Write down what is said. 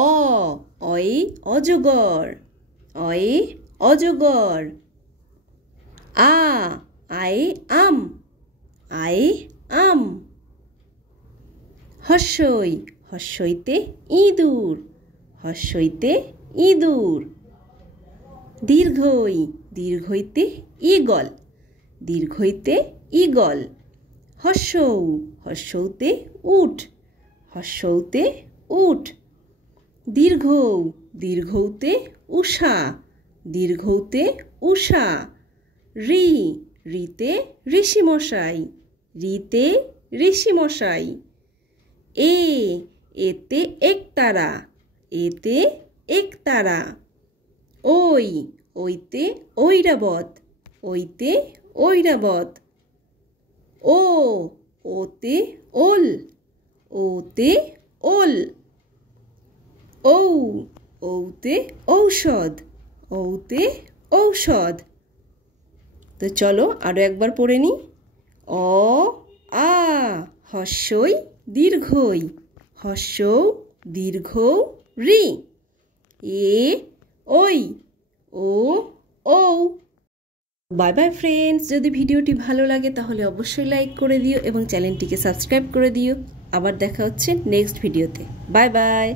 অ অয়ে অজগর অয়ে অজগর আ আয়ে আম আয়ে আম হস্যই হস্যইতে ইঁদুর হস্যইতে ইঁদুর দীর্ঘই দীর্ঘইতে ঈগল দীর্ঘইতে ঈগল হস্যৌ হস্যৌতে উট হস্যৌতে উট দীর্ঘৌ দীর্ঘৌতে উষা দীর্ঘৌতে উষা ঋ ঋতে ঋষিমশাই ঋতে ঋষিমশাই এ এতে একতারা এতে একতারা ওই ওইতে ঐরাবত ওইতে ঐরাবত ও ওতে ওল ওতে ওল ঔ ঔতে ঔষধ ঔতে ঔষধ তো চলো আরো একবার পড়ে নি অ আ হস্যই দীর্ঘই হস্যৌ দীর্ঘৌ ঋ এ ওই ও ঔ বাই বাই ফ্রেন্ডস যদি ভিডিওটি ভালো লাগে তাহলে অবশ্যই লাইক করে দিও এবং চ্যানেলটিকে সাবস্ক্রাইব করে দিও আবার দেখা হচ্ছে নেক্সট ভিডিওতে বাই বাই